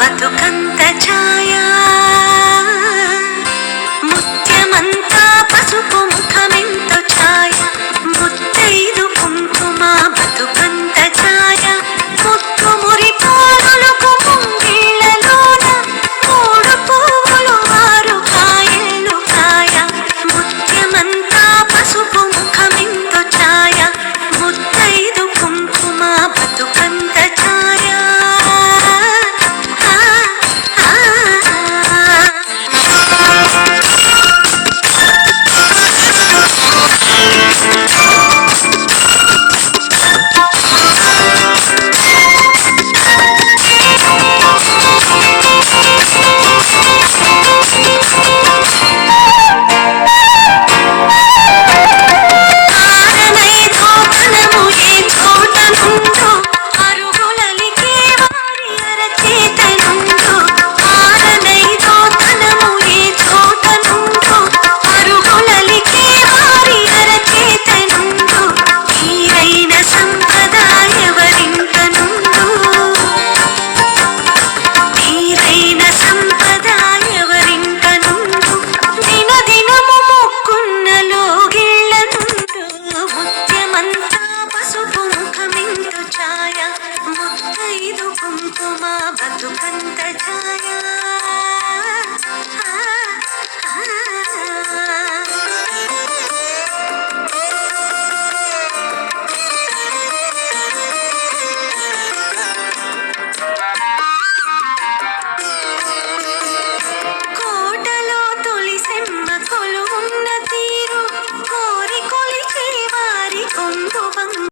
బతుకంత ఛాయ ముత్యమంతా పసుపు ముఖమెంతో ఛాయ ముత్తైదు కుంకుమ బతుకంత ఛాయ ముత్తు మురి పారులకు ముంగిళ్ళలోన మూడు పువ్వులు ఆరు కాయలు కాయ ముత్యమంతా పసుపు ముఖమెంతో ఛాయ ముత్తైదు కుంకుమ బతుకంత ఛాయ ముత్తైదు కుంకుమ బతుకంత ఛాయ